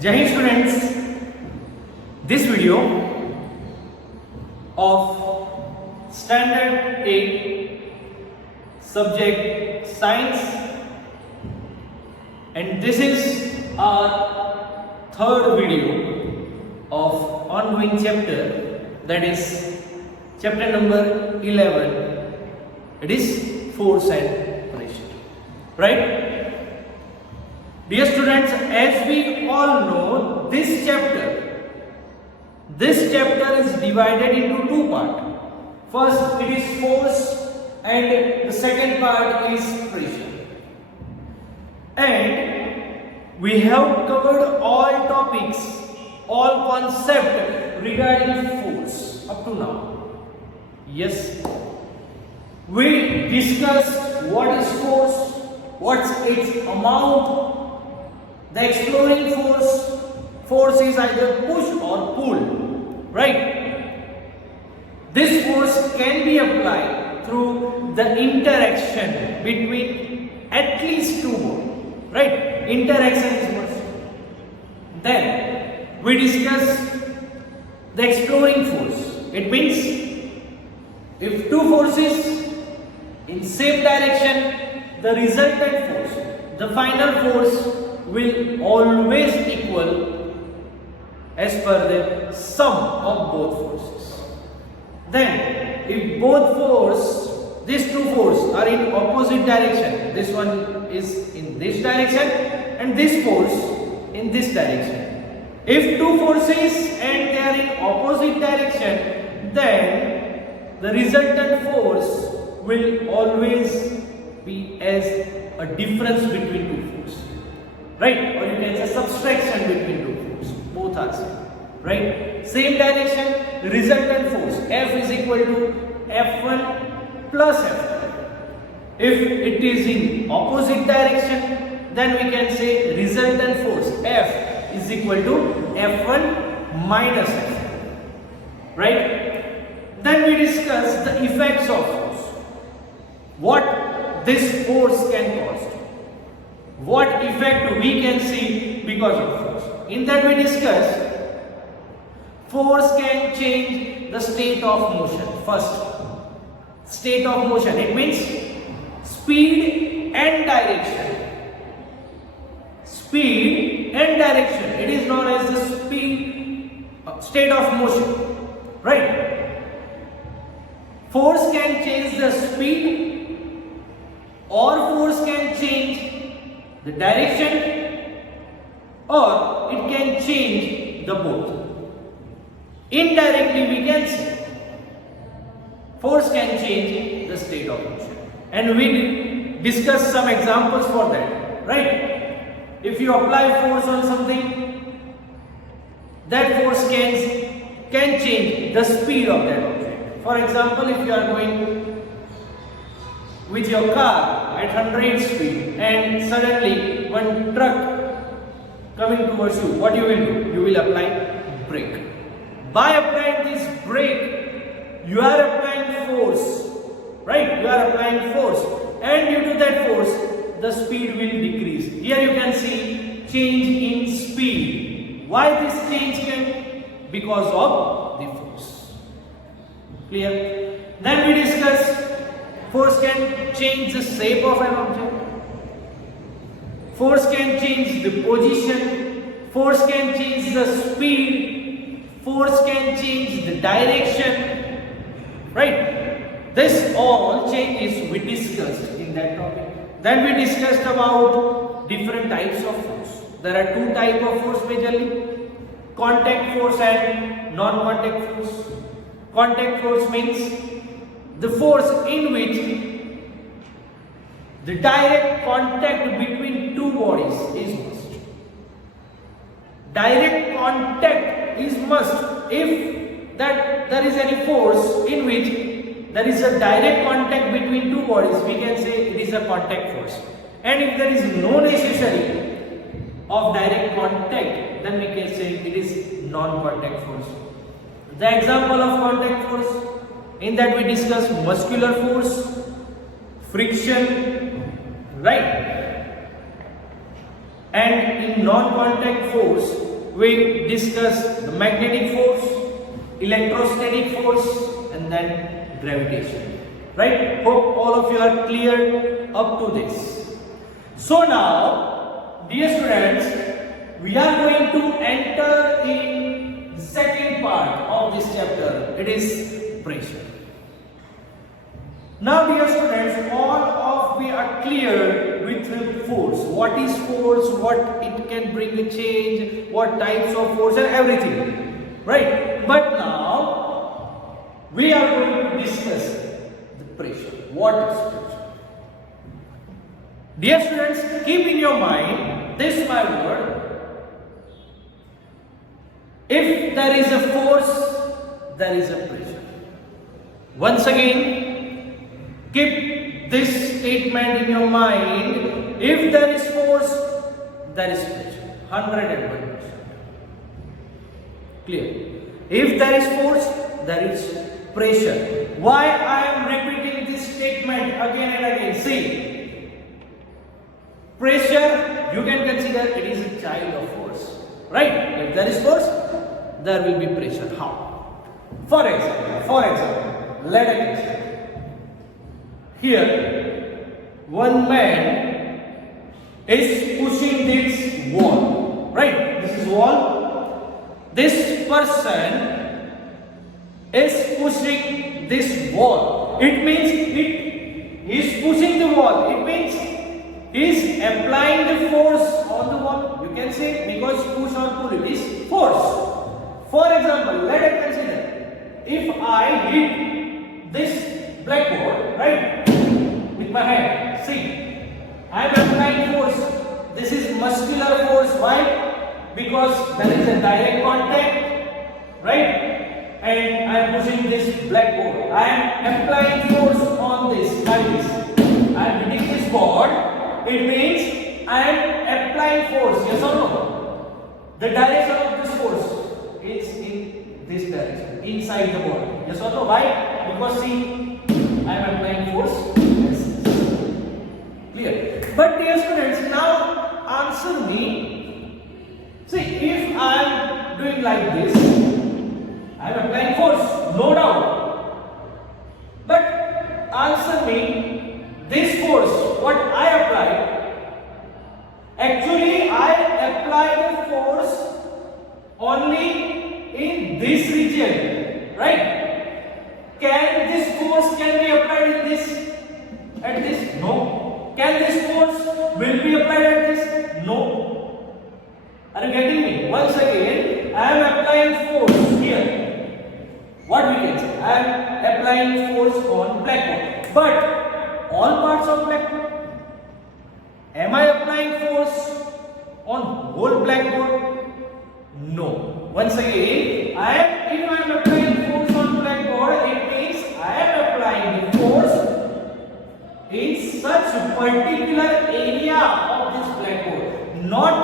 Jai Hind students, this video of standard 8 subject science, and this is our third video of ongoing chapter, that is chapter number 11. It is force and pressure, right? Dear students, as we all know, this chapter is divided into two parts. First, it is force, and the second part is pressure. And we have covered all topics, all concepts regarding force up to now. Yes, we discussed what is force, what's its amount. The exploring force is either push or pull, right? This force can be applied through the interaction between at least two bodies, right? Interaction is first. Then we discuss the exploring force. It means if two forces in same direction, the resultant force, the final force, will always equal as per the sum of both forces. Then, if these two forces are in opposite direction, this one is in this direction and this force in this direction. If two forces and they are in opposite direction, then the resultant force will always be as a difference between two forces. Right? Or you can say subtraction between two forces. Both are same. Right? Same direction, resultant force F is equal to F1 plus F2. If it is in opposite direction, then we can say resultant force F is equal to F1 minus F2. Right? Then we discuss the effects of force. What this force can cause. What effect we can see because of force. In that we discuss force can change the state of motion. First, state of motion. It means speed and direction. Speed and direction. It is known as the state of motion. Right? Force can change the speed, or force can change the direction, or it can change the both. Indirectly we can say force can change the state of motion, and we discuss some examples for that, right? If you apply force on something, that force can change the speed of that object. For example, if you are going with your car at 100 speed and suddenly one truck coming towards you, what you will do? You will apply brake. By applying this brake, you are applying force, right? You are applying force, and due to that force, the speed will decrease. Here you can see change in speed. Why this change came? Because of the force. Clear? Then we discuss force can change the shape of an object. Force can change the position. Force can change the speed. Force can change the direction. Right? This all changes we discussed in that topic. Then we discussed about different types of force. There are two types of force majorly. Contact force and non-contact force. Contact force means the force in which the direct contact between two bodies is must. Direct contact is must. If that there is any force in which there is a direct contact between two bodies, we can say it is a contact force. And if there is no necessity of direct contact, then we can say it is non-contact force. The example of contact force, in that we discuss muscular force, friction, right? And in non-contact force, we discussed the magnetic force, electrostatic force, and then gravitation. Right? Hope all of you are clear up to this. So now, dear students, we are going to enter in the second part of this chapter. It is pressure. Now, dear students, all of we are clear with force. What is force? What it can bring a change? What types of force and everything, right? But now we are going to discuss the pressure. What is pressure? Dear students, keep in your mind this my word. If there is a force, there is a pressure. Once again, keep this statement in your mind. If there is force, there is pressure. 101%. Clear? If there is force, there is pressure. Why I am repeating this statement again and again? See, pressure, you can consider it is a child of force. Right? If there is force, there will be pressure. How? For example, let us consider. Here, one man is pushing this wall, right? This is wall. This person is pushing this wall. It means he is pushing the wall. It means he is applying the force on the wall. You can say because push or pull, it is force. For example, let us consider if I hit this blackboard, right, with my hand. See, I am applying force. This is muscular force. Why? Because there is a direct contact, right? And I am pushing this blackboard. I am applying force on this, like this. I am hitting this board. It means I am applying force. Yes or no? The direction of this force is in this direction, inside the board. Yes or no? Why? Because see, I am applying force. Clear? But dear students, now answer me. See, if I am doing like this, I am applying force, no doubt. But answer me, this force, what I apply, actually I apply the force only in this region, right? Can this force can be applied in this, at this? No. Can this force will be applied at this? No. Are you getting me? Once again, I am applying force here. What we can say? I am applying force on blackboard. But all parts of blackboard. Am I applying force on whole blackboard? No. Once again, if I am applying force on blackboard, it means I am applying the force in such a particular area of this blackboard, not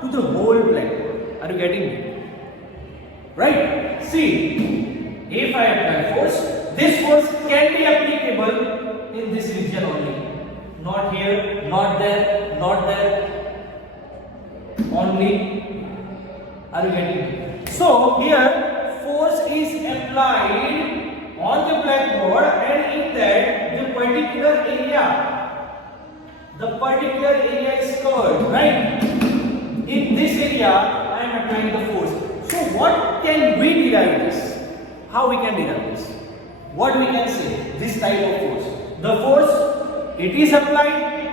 to the whole blackboard. Are you getting me? Right? See, if I apply force, this force can be applicable in this region only. Not here, not there, not there. Only. Are you getting me? So here, force is applied on the blackboard, and in that the particular area is covered, right? In this area I am applying the force. So what can we derive this? How we can derive this? What we can say? This type of force. The force, it is applied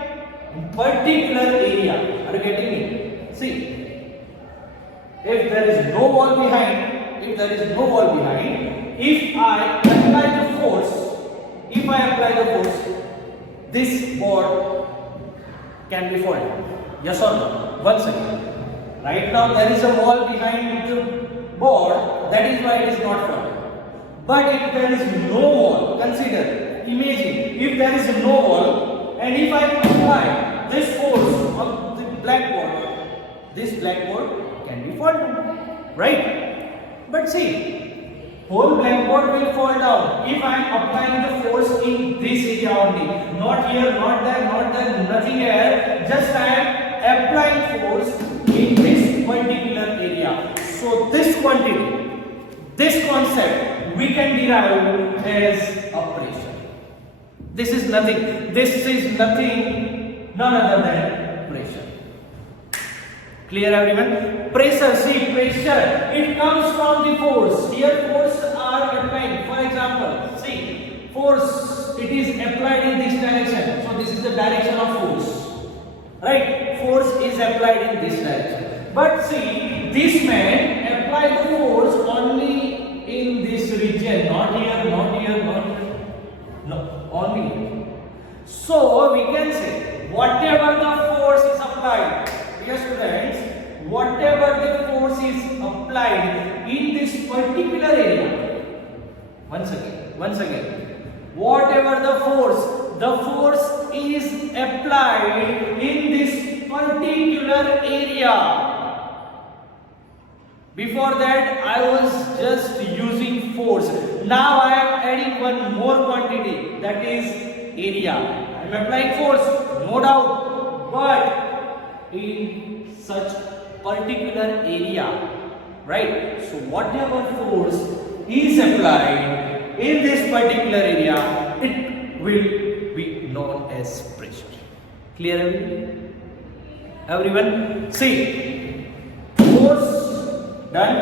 in particular area. Are you getting me? See, if there is no wall behind, if I apply the force, this board can be fallen. Yes or no? Once again. Right now there is a wall behind the board, that is why it is not fallen. But if there is no wall, consider, imagine, if there is no wall, and if I apply this force on the blackboard, this blackboard can be fallen, right? But see, whole blackboard will fall down if I am applying the force in this area only, not here, not there, nothing here. Just I am applying force in this particular area. So this quantity, this concept we can derive as a pressure. This is nothing. This is nothing, none other than pressure. Clear everyone? Pressure, see pressure, it comes from the force. Here force are applied. For example, see force, it is applied in this direction. So this is the direction of force. Right? Force is applied in this direction. But see, this man applied the force only in this region. Not here, not here, not here. No, only here. So we can say, whatever the force is applied, dear students, whatever the force is applied in this particular area, once again, whatever the force is applied in this particular area. Before that, I was just using force. Now I am adding one more quantity, that is area. I am applying force, no doubt, but in such particular area, right? So whatever force is applied in this particular area, it will be known as pressure. Clear everyone? See, force done.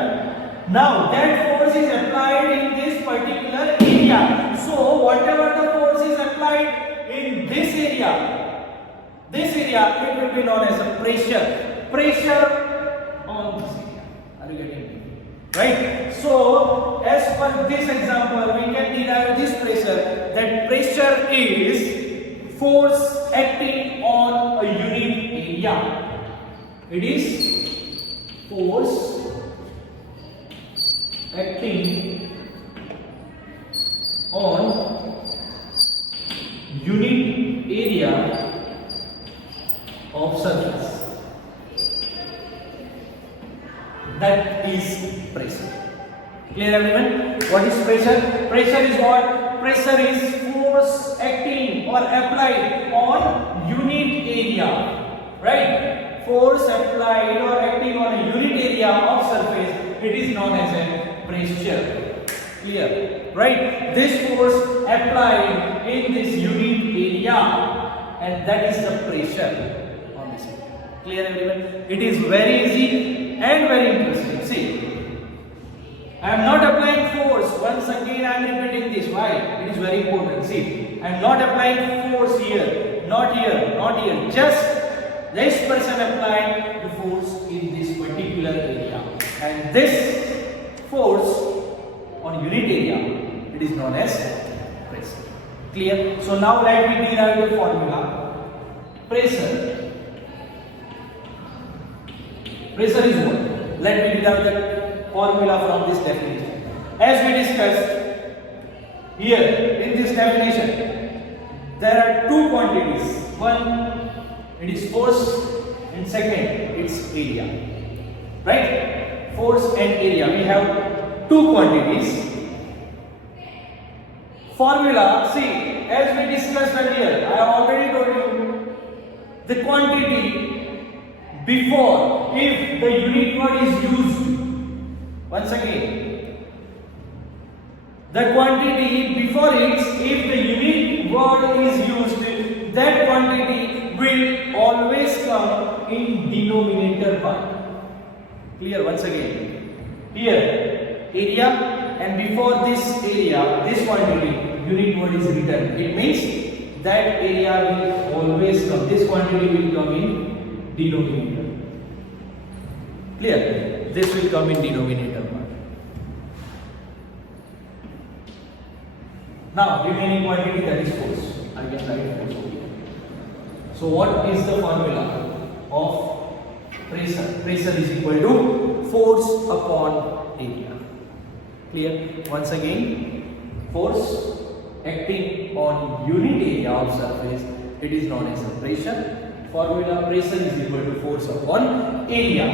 Now that force is applied in this particular area. So whatever the force is applied in this area, it will be known as a pressure. Pressure on this area. Are you getting me? Right? So as per this example, we can derive this pressure. That pressure is force acting on a unit area. It is force acting on unit area of surface. That is pressure. Clear everyone? What is pressure? Pressure is what? Pressure is force acting or applied on unit area. Right? Force applied or acting on a unit area of surface, it is known as a pressure. Clear? Right? This force applied in this unit area, and that is the pressure on this area. Clear everyone? It is very easy and very interesting. See, I am not applying force. Once again I am repeating this. Why? It is very important. See, I am not applying force here, not here, not here. Just this person applied the force in this particular area, and this force on unit area, it is known as pressure. Clear? So now let me derive the formula. Pressure. Pressure is what? Let me derive the formula from this definition. As we discussed here in this definition, there are two quantities. One, it is force, and second, it's area. Right? Force and area. We have two quantities. Formula, see, as we discussed earlier, I have already told you the quantity before, if the unit word is used. Once again, the quantity before it, if the unit word is used, that quantity will always come in denominator part. Clear? Once again, here area, and before this area, this quantity, unit word is written. It means that area will always come, this quantity will come in denominator. Clear? This will come in denominator part. Now remaining quantity, that is force. I can write force over here. So what is the formula of pressure? Pressure is equal to force upon area. Clear? Once again, force acting on unit area of surface, it is known as a pressure. Formula: pressure is equal to force upon area,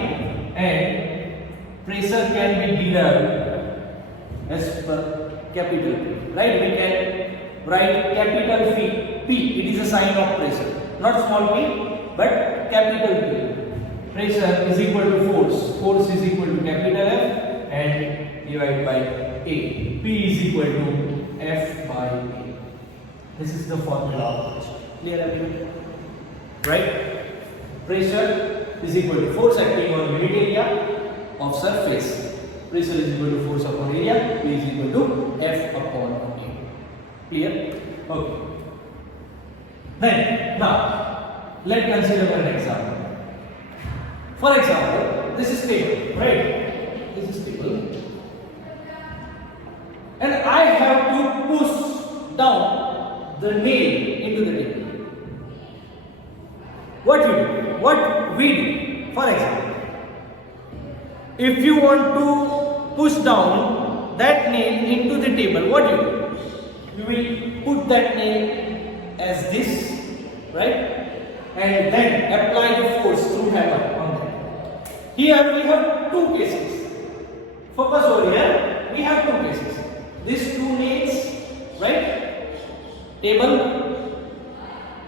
and pressure can be derived as per capital P. Right? We can write capital P. P, it is a sign of pressure. Not small p, but capital P. pressure is equal to force. Force is equal to capital F and divided by A. P is equal to F by A. This is the formula of pressure. Clear everyone? Right? Pressure is equal to force acting on unit area of surface. Pressure is equal to force upon area. P is equal to F upon A. Clear? Okay. Then, now, let's consider an example. For example, this is table, right? This is table. And I have to push down the nail into the table. What we do? What we do? For example, if you want to push down that nail into the table, what you do? You will put that nail as this, right? And then apply the force through hammer on that. Here we have two cases. Focus over here. We have two cases. These two nails, right? Table.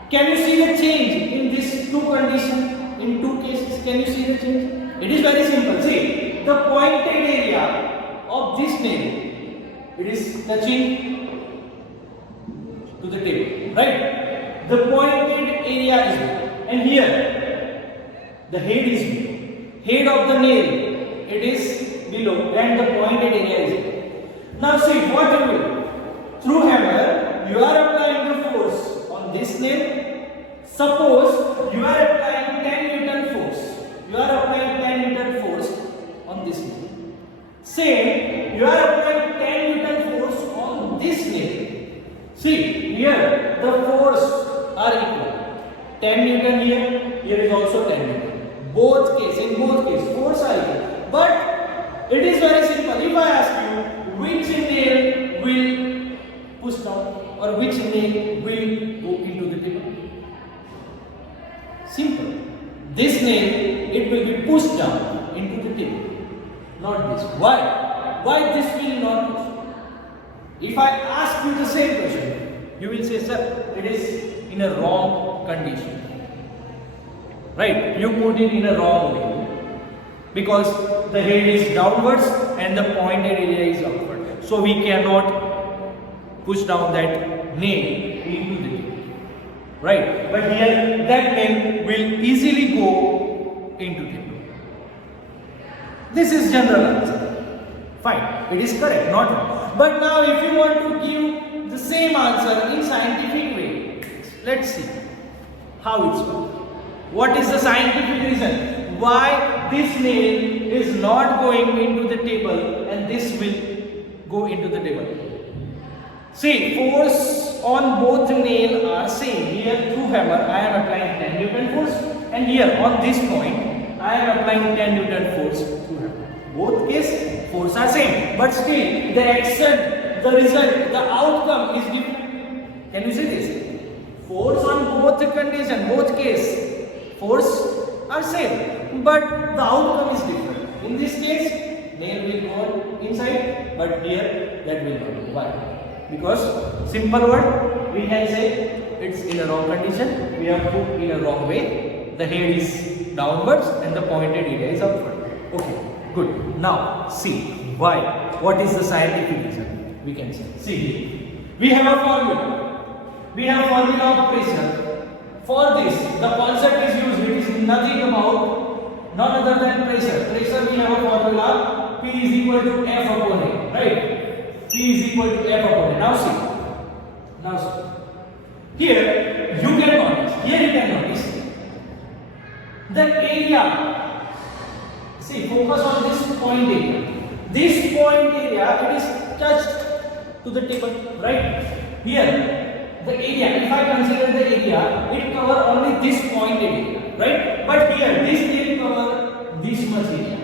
Can you see the change in these two conditions? In two cases, can you see the change? It is very simple. See, the pointed area of this nail, it is touching to the table, right? The pointed area is here, and here the head is here. Head of the nail, it is below, and the pointed area is here. Now see what you will. Through hammer, you are applying the force on this nail. Suppose you are applying 10 Newton force. You are applying 10 Newton force on this nail. Same, you are applying 10 Newton force on this nail. See, here the force are equal. 10 Newton here is also 10 Newton. In both cases, force are equal. But it is very simple. If I ask you which nail will push down or which nail will go into the table? Simple. This nail, it will be pushed down into the table. Not this. Why? Why this will not push? If I ask you the same question, you will say, sir, it is in a wrong condition. Right? You put it in a wrong way. Because the head is downwards and the pointed area is upward. So we cannot push down that nail into the table. Right? But here that nail will easily go into table. This is general answer. Fine. It is correct, not wrong. But now if you want to give the same answer in scientific way, let's see how it's working. What is the scientific reason why this nail is not going into the table and this will go into the table? See, force on both nail are same. Here through hammer I am applying 10 Newton force, and here on this point I am applying 10 Newton force through hammer. Both case force are same, but still the action, the result, the outcome is different. Can you see this? Force on both condition, both case, force are same, but the outcome is different. In this case, nail will go inside, but here that will not. Why? Because simple word, we can say it's in a wrong condition. We have put in a wrong way. The head is downwards and the pointed area is upward. Okay, good. Now see why. What is the scientific reason? We can say. See, we have a formula. We have formula of pressure. For this, the concept is used. It is nothing about none other than pressure. Pressure, we have a formula. P is equal to F upon A. Right? P is equal to F upon A. Now see. Here you can notice. Here you can notice the area. See, focus on this point area. This point area, it is touched to the table, right? Here, the area. If I consider the area, it cover only this point area, right? But here, this will cover this much area.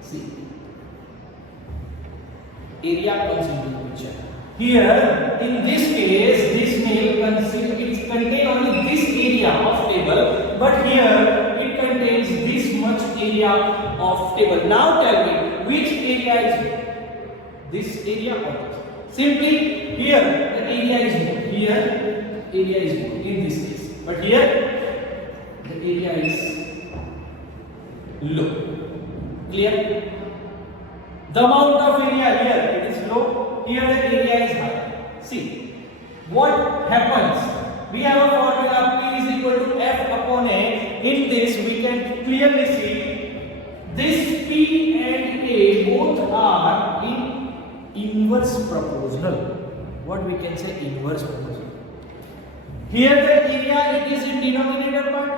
See. Area comes into the picture. Here, in this case, this nail contains only this area of table, but here it contains this much area of table. Now tell me, which area is here? This area or this? Simply, here the area is more. Here, area is more in this case. But here, the area is low. Clear? The amount of area here it is low, here the area is high. See what happens. We have a formula P is equal to F upon A. In this we can clearly see this P and A both are in inverse proportional. What we can say inverse proportional. Here the area it is in denominator part,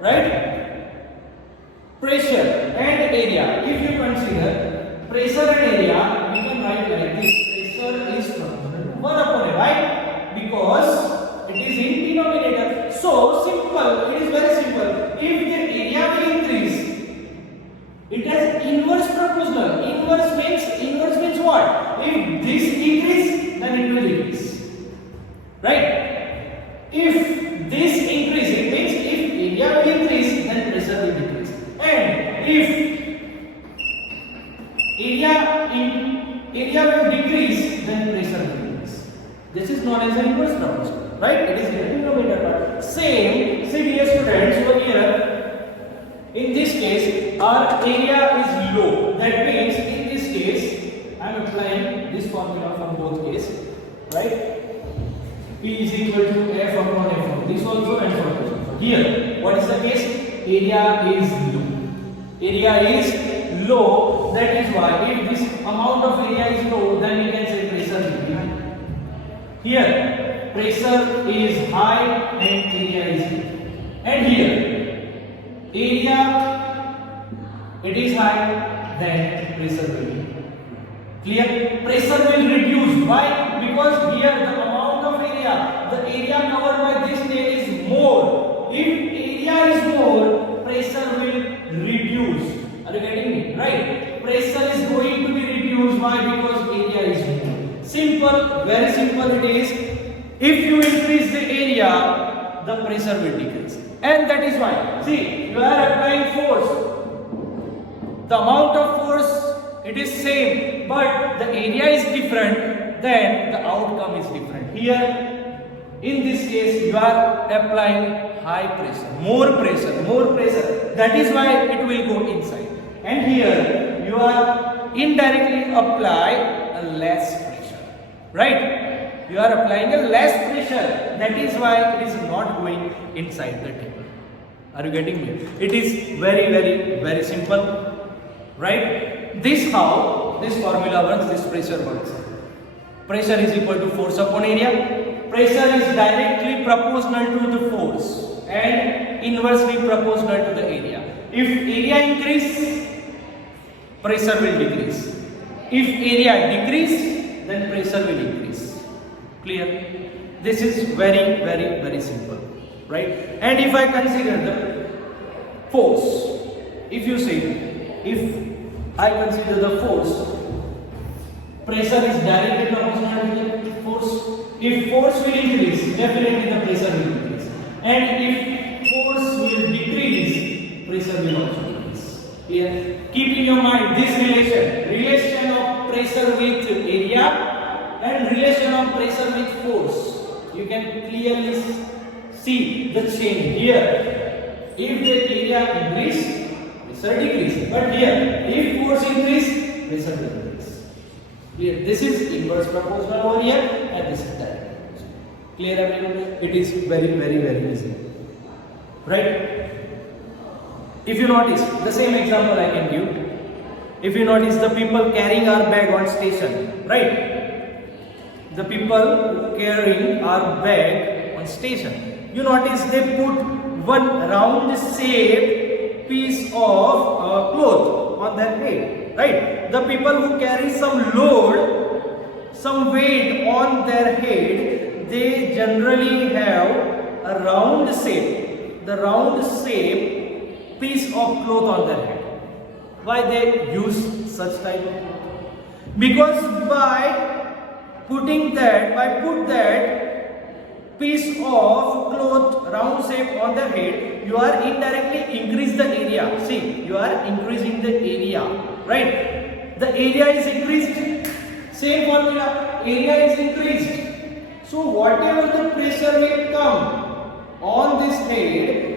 right? Pressure and area. If you consider pressure and area, we can write like this. Pressure is proportional to 1 upon A, right? Because it is in denominator. So simple, it is very simple. If the area will increase, it has inverse proportional. Inverse means what? If this increase, then it will decrease. Right? If this increase, it means if area will increase, then pressure will decrease. And if area will decrease, then pressure will decrease. This is known as an inverse proportional. Right? It is in the denominator part. Same, see dear students, over here, in this case, our area is low. That means, in this case, I am applying this formula from both cases. Right? P is equal to F upon F. This also and for this also. Here, what is the case? Area is low. Area is low. That is why, if this amount of area is low, then we can say pressure is high. Here, pressure is high and area is high. And here, area it is high, then pressure will be clear. Pressure will reduce. Why? Because here the amount of area, the area covered by this tail is more. If area is more, pressure will reduce. Are you getting me? Right? Pressure is going to be reduced. Why? Because area is more. Simple, very simple it is. If you increase the area, the pressure will decrease. And that is why, see, you are applying force. The amount of force, it is same, but the area is different, then the outcome is different. Here, in this case, you are applying high pressure, more pressure. That is why it will go inside. And here, you are indirectly apply a less pressure. Right? You are applying a less pressure. That is why it is not going inside the table. Are you getting me? It is very simple. Right? This how this formula works, this pressure works. Pressure is equal to force upon area. Pressure is directly proportional to the force and inversely proportional to the area. If area increase, pressure will decrease. If area decrease, then pressure will increase. Clear? This is very simple, right? And if I consider the force, if you say, if I consider the force, pressure is directly proportional to the force. If force will increase, definitely the pressure will increase. And if force will decrease, pressure will also decrease. Clear? Keep in your mind this relation of pressure with area and relation of pressure with force. You can clearly see the change here. If the area increase, pressure decrease. But here, if force increase, pressure will decrease. Clear? This is inverse proportional over here, and this is direct proportional. Clear everyone? It is very easy. Right? If you notice, the same example I can give. If you notice the people carrying our bag on station, right? The people carrying our bag on station. You notice they put one round shaped piece of cloth on their head, right? The people who carry some load, some weight on their head, they generally have a round shape, the round shape piece of cloth on their head. Why they use such type of cloth? Because by put that piece of cloth round shape on the head, you are indirectly increase the area. See, you are increasing the area, right? The area is increased. Same formula, area is increased. So whatever the pressure will come on this head,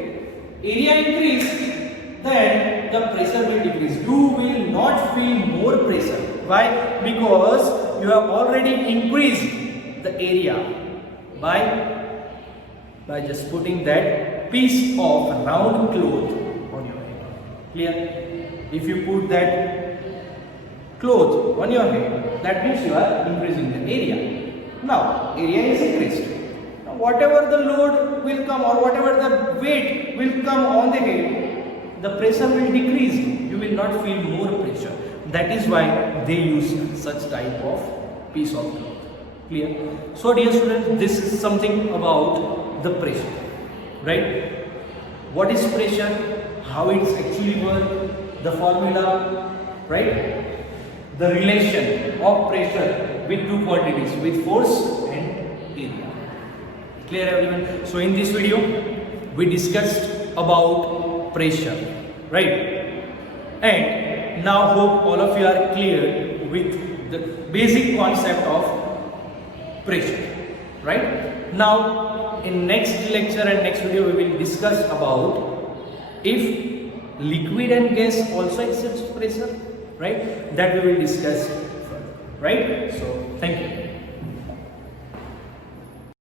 area increased, then the pressure will decrease. You will not feel more pressure. Why? Because you have already increased the area by just putting that piece of round cloth on your head. Clear? If you put that cloth on your head, that means you are increasing the area. Now, area is increased. Now, whatever the load will come or whatever the weight will come on the head, the pressure will decrease. You will not feel more pressure. That is why they use such type of piece of cloth. Clear? So dear students, this is something about the pressure, right? What is pressure? How it's actually work? The formula, right? The relation of pressure with two quantities, with force and area. Clear everyone? So in this video, we discussed about pressure, right? And now hope all of you are clear with the basic concept of pressure, right? Now in next lecture and next video we will discuss about if liquid and gas also exerts pressure, right? That we will discuss further, right? So thank you.